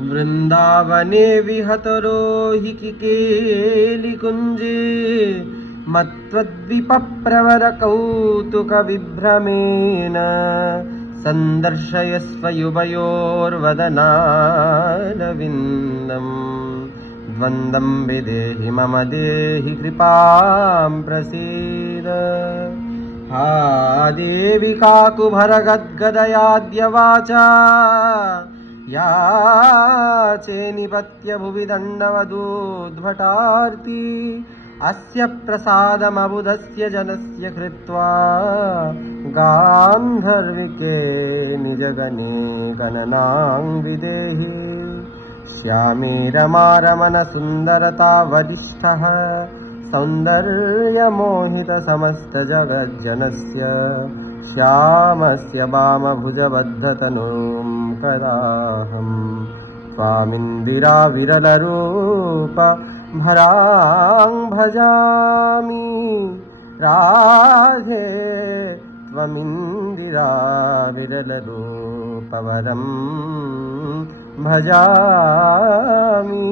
वृंदावने विहतरो हि किकेलिकुञ्जे मत्त्वद्विपप्रवरकौतुकविभ्रमेण सन्दर्शयस्व युवयोर्वदनालविन्दम् द्वन्द्वं विदेहि मम देहि कृपां प्रसीद। हा देवि काकुभरगद्गदयाद्यवाचा याचे निपत्य भुवि दण्डवदूद्भटार्ति अस्य प्रसादमबुधस्य जनस्य कृत्वा गान्धर्विके निजगणे गणनां विदेहि। श्यामे रमारमण सुन्दरता वरिष्ठः सौन्दर्यमोहित समस्त जगज्जनस्य श्यामस्य वामभुजबद्धतनुं कदाहं त्वामिन्दिरा विरलरूप भरां भजामि। राधे त्वमिन्दिरा विरलरूपवरं भजामि।